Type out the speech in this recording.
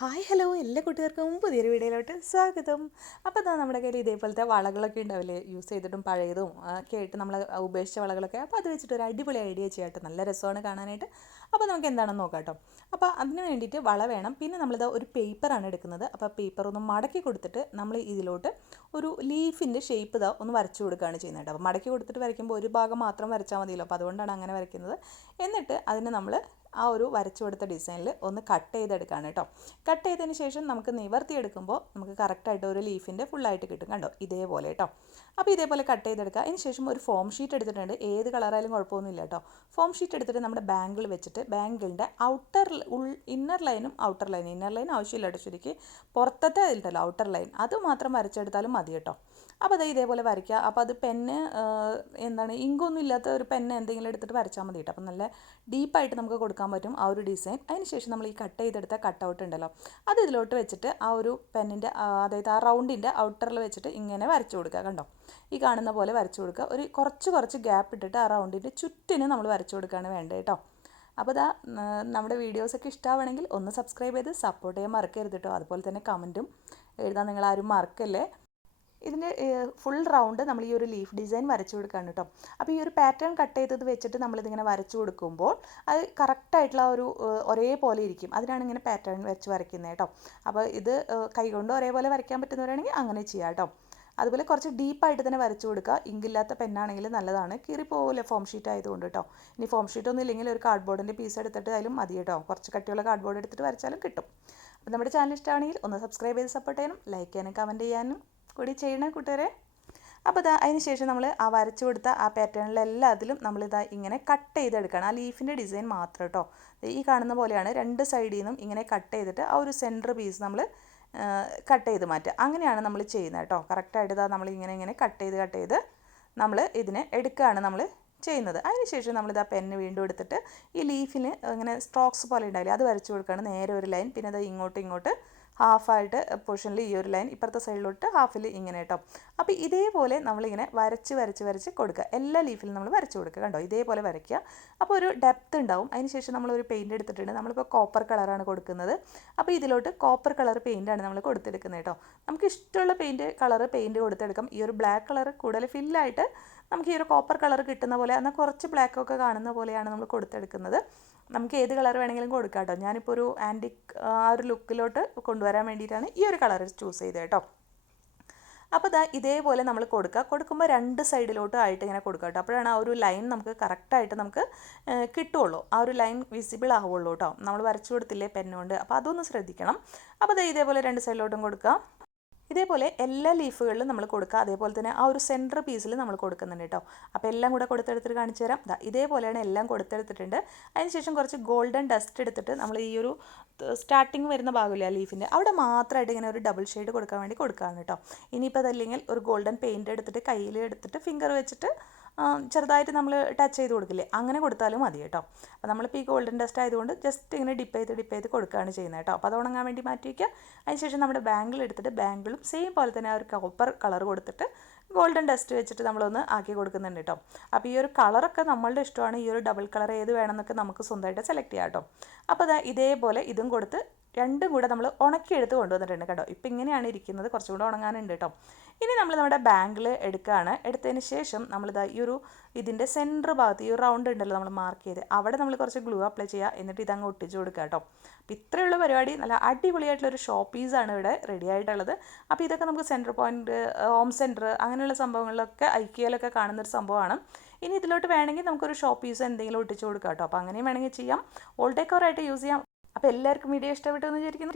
Hi hello എല്ലാ കുട്ടികൾക്കും പുതിയൊരു വീഡിയോയിലോട്ട് സ്വാഗതം. അപ്പോൾ ഇതാ നമ്മുടെ കയ്യിൽ ഇതേപോലത്തെ വളകളൊക്കെ ഉണ്ടാവില്ലേ, യൂസ് ചെയ്തിട്ടും പഴയതും ഒക്കെ ആയിട്ട് നമ്മൾ ഉപേക്ഷിച്ച വളകളൊക്കെ. അപ്പോൾ അത് വെച്ചിട്ട് ഒരു അടിപൊളി ഐഡിയ ചെയ്യാട്ടോ, നല്ല രസമാണ് കാണാനായിട്ട്. അപ്പോൾ നമുക്ക് എന്താണെന്ന് നോക്കാം കേട്ടോ. അപ്പോൾ അതിന് വേണ്ടിയിട്ട് വള വേണം. പിന്നെ നമ്മളിത് ഒരു പേപ്പറാണ് എടുക്കുന്നത്. അപ്പോൾ പേപ്പർ ഒന്ന് മടക്കി കൊടുത്തിട്ട് നമ്മൾ ഇതിലോട്ട് ഒരു ലീഫിൻ്റെ ഷേപ്പ് ഇതാ ഒന്ന് വരച്ചു കൊടുക്കുകയാണ് ചെയ്യുന്നത് കേട്ടോ. അപ്പോൾ മടക്കി കൊടുത്തിട്ട് വരയ്ക്കുമ്പോൾ ഒരു ഭാഗം മാത്രം വരച്ചാൽ മതിയല്ലോ, അപ്പോൾ അതുകൊണ്ടാണ് അങ്ങനെ വരയ്ക്കുന്നത്. എന്നിട്ട് അതിന് നമ്മൾ ആ ഒരു വരച്ചു കൊടുത്ത ഡിസൈനിൽ ഒന്ന് കട്ട് ചെയ്തെടുക്കുകയാണ് കേട്ടോ. കട്ട് ചെയ്തതിന് ശേഷം നമുക്ക് നിവർത്തിയെടുക്കുമ്പോൾ നമുക്ക് കറക്റ്റായിട്ട് ഒരു ലീഫിൻ്റെ ഫുള്ളായിട്ട് കിട്ടും. കണ്ടോ, ഇതേപോലെ കേട്ടോ. അപ്പോൾ ഇതേപോലെ കട്ട് ചെയ്തെടുക്കുക. അതിന് ശേഷം ഒരു ഫോം ഷീറ്റ് എടുത്തിട്ടുണ്ട്. ഏത് കളറായാലും കുഴപ്പമൊന്നുമില്ല കേട്ടോ. ഫോം ഷീറ്റ് എടുത്തിട്ട് നമ്മുടെ ബാങ്കിൾ വെച്ചിട്ട് ബാങ്കിളിൻ്റെ ഇന്നർ ലൈനും ഔട്ടർ ലൈനും, ഇന്നർ ലൈൻ ആവശ്യമില്ല കേട്ടോ, ശരിക്കും പുറത്തത്തെ അതിലുണ്ടല്ലോ ഔട്ടർ ലൈൻ, അത് മാത്രം വരച്ചെടുത്താലും മതി കേട്ടോ. അപ്പോൾ അത് ഇതേപോലെ വരയ്ക്കുക. അപ്പോൾ അത് പെന്ന് ഇങ്കൊന്നും ഇല്ലാത്ത ഒരു പെന്ന് എന്തെങ്കിലും എടുത്തിട്ട് വരച്ചാൽ മതി കേട്ടോ. അപ്പോൾ നല്ല ഡീപ്പായിട്ട് നമുക്ക് കൊടുക്കാൻ പറ്റും ആ ഒരു ഡിസൈൻ. അതിന് ശേഷം നമ്മൾ ഈ കട്ട് ചെയ്തെടുത്ത കട്ടൗട്ട് ഉണ്ടല്ലോ, അത് ഇതിലോട്ട് വെച്ചിട്ട് ആ ഒരു പെന്നിൻ്റെ അതായത് ആ റൗണ്ടിൻ്റെ ഔട്ടറിൽ വെച്ചിട്ട് ഇങ്ങനെ വരച്ചു കൊടുക്കുക. കണ്ടോ, ഈ കാണുന്ന പോലെ വരച്ചു കൊടുക്കുക. ഒരു കുറച്ച് ഗ്യാപ്പ് ഇട്ടിട്ട് ആ റൗണ്ടിൻ്റെ ചുറ്റിന് നമ്മൾ വരച്ചു കൊടുക്കുകയാണ് വേണ്ടത് കേട്ടോ. അപ്പോൾ ഇതാ നമ്മുടെ വീഡിയോസൊക്കെ ഇഷ്ടമാണെങ്കിൽ ഒന്ന് സബ്സ്ക്രൈബ് ചെയ്ത് സപ്പോർട്ട് ചെയ്യാൻ മറക്കരുത് കേട്ടോ. അതുപോലെ തന്നെ കമൻറ്റും എഴുതാൻ നിങ്ങളാരും മറക്കല്ലേ. ഇതിൻ്റെ ഫുൾ റൗണ്ട് നമ്മൾ ഈ ഒരു ലീഫ് ഡിസൈൻ വരച്ചു കൊടുക്കുകയാണ് കേട്ടോ. അപ്പോൾ ഈ ഒരു പാറ്റേൺ കട്ട് ചെയ്തത് വെച്ചിട്ട് നമ്മളിതിങ്ങനെ വരച്ചു കൊടുക്കുമ്പോൾ അത് കറക്റ്റായിട്ടുള്ള ഒരു ഒരേപോലെ ഇരിക്കും. അതിനാണ് ഇങ്ങനെ പാറ്റേൺ വെച്ച് വരയ്ക്കുന്നത് കേട്ടോ. അപ്പോൾ ഇത് കൈകൊണ്ട് ഒരേപോലെ വരയ്ക്കാൻ പറ്റുന്നവരാണെങ്കിൽ അങ്ങനെ ചെയ്യാം കേട്ടോ. അതുപോലെ കുറച്ച് ഡീപ്പായിട്ട് തന്നെ വരച്ചു കൊടുക്കുക. ഇങ്കില്ലാത്ത പെന്നാണെങ്കിൽ നല്ലതാണ്, കീറിപ്പോവില്ല ഫോം ഷീറ്റ് ആയതുകൊണ്ട് കേട്ടോ. ഇനി ഫോം ഷീറ്റ് ഒന്നും ഇല്ലെങ്കിൽ ഒരു കാർഡ്ബോർഡിൻ്റെ പീസ് എടുത്തിട്ട് അതിലും മതി കേട്ടോ. കുറച്ച് കട്ടിയുള്ള കാർഡ്ബോർഡ് എടുത്തിട്ട് വരച്ചാലും കിട്ടും. അപ്പോൾ നമ്മുടെ ചാനൽ ഇഷ്ടമാണെങ്കിൽ ഒന്ന് സബ്സ്ക്രൈബ് ചെയ്ത് സപ്പോർട്ട് ചെയ്യാനും ലൈക്ക് ചെയ്യാനും കമൻറ്റ് ചെയ്യാനും കൂടി ചെയ്യണേ കൂട്ടുകാരെ. അപ്പോൾ ഇതാ അതിന് ശേഷം നമ്മൾ ആ വരച്ചു കൊടുത്ത ആ പാറ്റേണിലെല്ലാത്തിലും നമ്മളിതാ ഇങ്ങനെ കട്ട് ചെയ്തെടുക്കണം. ആ ലീഫിൻ്റെ ഡിസൈൻ മാത്രം കേട്ടോ. ഈ കാണുന്ന പോലെയാണ് രണ്ട് സൈഡിൽ നിന്നും ഇങ്ങനെ കട്ട് ചെയ്തിട്ട് ആ ഒരു സെൻറ്റർ പീസ് നമ്മൾ കട്ട് ചെയ്ത് മാറ്റുക. അങ്ങനെയാണ് നമ്മൾ ചെയ്യുന്നത് കേട്ടോ. കറക്റ്റായിട്ട് ഇതാ നമ്മൾ ഇങ്ങനെ കട്ട് ചെയ്ത് നമ്മൾ ഇതിനെ എടുക്കുകയാണ് നമ്മൾ ചെയ്യുന്നത്. അതിനുശേഷം നമ്മളിതാ പെന്ന് വീണ്ടും എടുത്തിട്ട് ഈ ലീഫിന് ഇങ്ങനെ സ്ട്രോക്സ് പോലെ ഉണ്ടാവില്ലേ, അത് വരച്ചു കൊടുക്കുകയാണ്. നേരെ ഒരു ലൈൻ, പിന്നെ അത് ഇങ്ങോട്ട് ഹാഫായിട്ട് പൊസിഷനിൽ ഈ ഒരു ലൈൻ, ഇപ്പുറത്തെ സൈഡിലോട്ട് ഹാഫിൽ ഇങ്ങനെ കേട്ടോ. അപ്പോൾ ഇതേപോലെ നമ്മളിങ്ങനെ വരച്ച് കൊടുക്കുക. എല്ലാ ലീഫിലും നമ്മൾ വരച്ച് കൊടുക്കുക. കണ്ടോ, ഇതേപോലെ വരയ്ക്കുക. അപ്പോൾ ഒരു ഡെപ്ത് ഉണ്ടാവും. അതിനുശേഷം നമ്മളൊരു പെയിൻറ്റ് എടുത്തിട്ടുണ്ട്. നമ്മളിപ്പോൾ കോപ്പർ കളറാണ് കൊടുക്കുന്നത്. അപ്പോൾ ഇതിലോട്ട് കോപ്പർ കളർ പെയിൻറ്റാണ് നമ്മൾ കൊടുത്തെടുക്കുന്നത് കേട്ടോ. നമുക്ക് ഇഷ്ടമുള്ള പെയിൻറ്റ് കൊടുത്തെടുക്കാം. ഈ ഒരു ബ്ലാക്ക് കളർ കൂടുതൽ ഫില്ലായിട്ട് നമുക്ക് ഈ ഒരു കോപ്പർ കളർ കിട്ടുന്ന പോലെ, എന്നാൽ കുറച്ച് ബ്ലാക്കൊക്കെ കാണുന്ന പോലെയാണ് നമ്മൾ കൊടുത്തെടുക്കുന്നത്. നമുക്ക് ഏത് കളർ വേണമെങ്കിലും കൊടുക്കാം കേട്ടോ. ഞാനിപ്പോൾ ഒരു ആൻറ്റിക് ആ ഒരു ലുക്കിലോട്ട് കൊണ്ടുവരാൻ വേണ്ടിയിട്ടാണ് ഈ ഒരു കളർ ചൂസ് ചെയ്തത് കേട്ടോ. അപ്പോൾ ഇതേപോലെ നമ്മൾ കൊടുക്കുമ്പോൾ രണ്ട് സൈഡിലോട്ടും ആയിട്ട് ഇങ്ങനെ കൊടുക്കുക കേട്ടോ. അപ്പോഴാണ് ആ ഒരു ലൈൻ നമുക്ക് കറക്റ്റായിട്ട് നമുക്ക് കിട്ടുള്ളൂ, ആ ഒരു ലൈൻ വിസിബിൾ ആവുള്ളൂ കേട്ടോ. നമ്മൾ വരച്ചു കൊടുത്തില്ലേ പെന്നുകൊണ്ട്, അപ്പോൾ അതൊന്ന് ശ്രദ്ധിക്കണം. അപ്പോൾ ഇതേപോലെ രണ്ട് സൈഡിലോട്ടും കൊടുക്കുക. ഇതേപോലെ എല്ലാ ലീഫുകളിലും നമ്മൾ കൊടുക്കുക. അതേപോലെ തന്നെ ആ ഒരു സെൻറ്റർ പീസിൽ നമ്മൾ കൊടുക്കുന്നുണ്ട് കേട്ടോ. അപ്പോൾ എല്ലാം കൂടെ കൊടുത്തെടുത്തിട്ട് കാണിച്ചു തരാം. ഇതേപോലെയാണ് എല്ലാം കൊടുത്തെടുത്തിട്ടുണ്ട്. അതിനുശേഷം കുറച്ച് ഗോൾഡൻ ഡസ്റ്റ് എടുത്തിട്ട് നമ്മൾ ഈ ഒരു സ്റ്റാർട്ടിങ് വരുന്ന ഭാഗമില്ല ലീഫിൻ്റെ, അവിടെ മാത്രമായിട്ട് ഇങ്ങനെ ഒരു ഡബിൾ ഷെയ്ഡ് കൊടുക്കാൻ വേണ്ടി കൊടുക്കുകയാണ് കേട്ടോ. ഇനിയിപ്പോൾ അതല്ലെങ്കിൽ ഒരു ഗോൾഡൻ പെയിൻറ്റ് എടുത്തിട്ട് കയ്യിൽ എടുത്തിട്ട് ഫിംഗർ വെച്ചിട്ട് ചെറുതായിട്ട് നമ്മൾ ടച്ച് ചെയ്ത് കൊടുക്കില്ലേ, അങ്ങനെ കൊടുത്താലും മതി കേട്ടോ. അപ്പോൾ നമ്മളിപ്പോൾ ഈ ഗോൾഡൻ ഡസ്റ്റ് ആയതുകൊണ്ട് ജസ്റ്റ് ഇങ്ങനെ ഡിപ്പ് ചെയ്ത് കൊടുക്കുകയാണ് ചെയ്യുന്നത് കേട്ടോ. അപ്പോൾ അത് ഉണങ്ങാൻ വേണ്ടി മാറ്റി വയ്ക്കുക. അതിനുശേഷം നമ്മുടെ ബാങ്കിൾ എടുത്തിട്ട് ബാങ്കിളും സെയിം പോലെ തന്നെ ആ ഒരു കോപ്പർ കളർ കൊടുത്തിട്ട് ഗോൾഡൻ ഡസ്റ്റ് വെച്ചിട്ട് നമ്മളൊന്ന് ആക്കി കൊടുക്കുന്നുണ്ട് കേട്ടോ. അപ്പോൾ ഈ ഒരു കളറൊക്കെ നമ്മളുടെ ഇഷ്ടമാണ്. ഈ ഒരു ഡബിൾ കളർ ഏത് വേണമെന്നൊക്കെ നമുക്ക് സ്വന്തമായിട്ട് സെലക്ട് ചെയ്യാം കേട്ടോ. അപ്പോൾ ഇതേപോലെ ഇതും കൊടുത്ത് രണ്ടും കൂടെ നമ്മൾ ഉണക്കിയെടുത്ത് കൊണ്ടുവന്നിട്ടുണ്ട് കേട്ടോ. ഇപ്പോൾ ഇങ്ങനെയാണ് ഇരിക്കുന്നത്, കുറച്ചും കൂടെ ഉണങ്ങാനുണ്ട് കേട്ടോ. ഇനി നമ്മൾ നമ്മുടെ ബാങ്കിൾ എടുക്കുകയാണ്. എടുത്തതിന് ശേഷം നമ്മളിതാ ഈ ഒരു ഇതിൻ്റെ സെൻറ്റർ ഭാഗത്ത് ഈ ഒരു റൗണ്ട് ഉണ്ടല്ലോ നമ്മൾ മാർക്ക് ചെയ്ത്, അവിടെ നമ്മൾ കുറച്ച് ഗ്ലൂ അപ്ലൈ ചെയ്യുക. എന്നിട്ട് ഇതങ്ങ് ഒട്ടിച്ച് കൊടുക്കുക കേട്ടോ. അപ്പോൾ ഇത്രയുള്ള പരിപാടി. നല്ല അടിപൊളിയായിട്ടുള്ളൊരു ഷോ പീസാണ് ഇവിടെ റെഡി ആയിട്ടുള്ളത്. അപ്പോൾ ഇതൊക്കെ നമുക്ക് സെൻറ്റർ പോയിൻറ്റ്, ഹോം സെൻറ്റർ അങ്ങനെയുള്ള സംഭവങ്ങളിലൊക്കെ ഐക്യയിലൊക്കെ കാണുന്നൊരു സംഭവമാണ്. ഇനി ഇതിലോട്ട് വേണമെങ്കിൽ നമുക്കൊരു ഷോ പീസ് എന്തെങ്കിലും ഒട്ടിച്ച് കൊടുക്കാം കേട്ടോ. അപ്പോൾ അങ്ങനെയും വേണമെങ്കിൽ ചെയ്യാം. ഓൾ ഡെക്കോറായിട്ട് യൂസ് ചെയ്യാം. അപ്പോൾ എല്ലാവർക്കും വീഡിയോ ഇഷ്ടപ്പെട്ടു എന്ന് വിചാരിക്കുന്നു.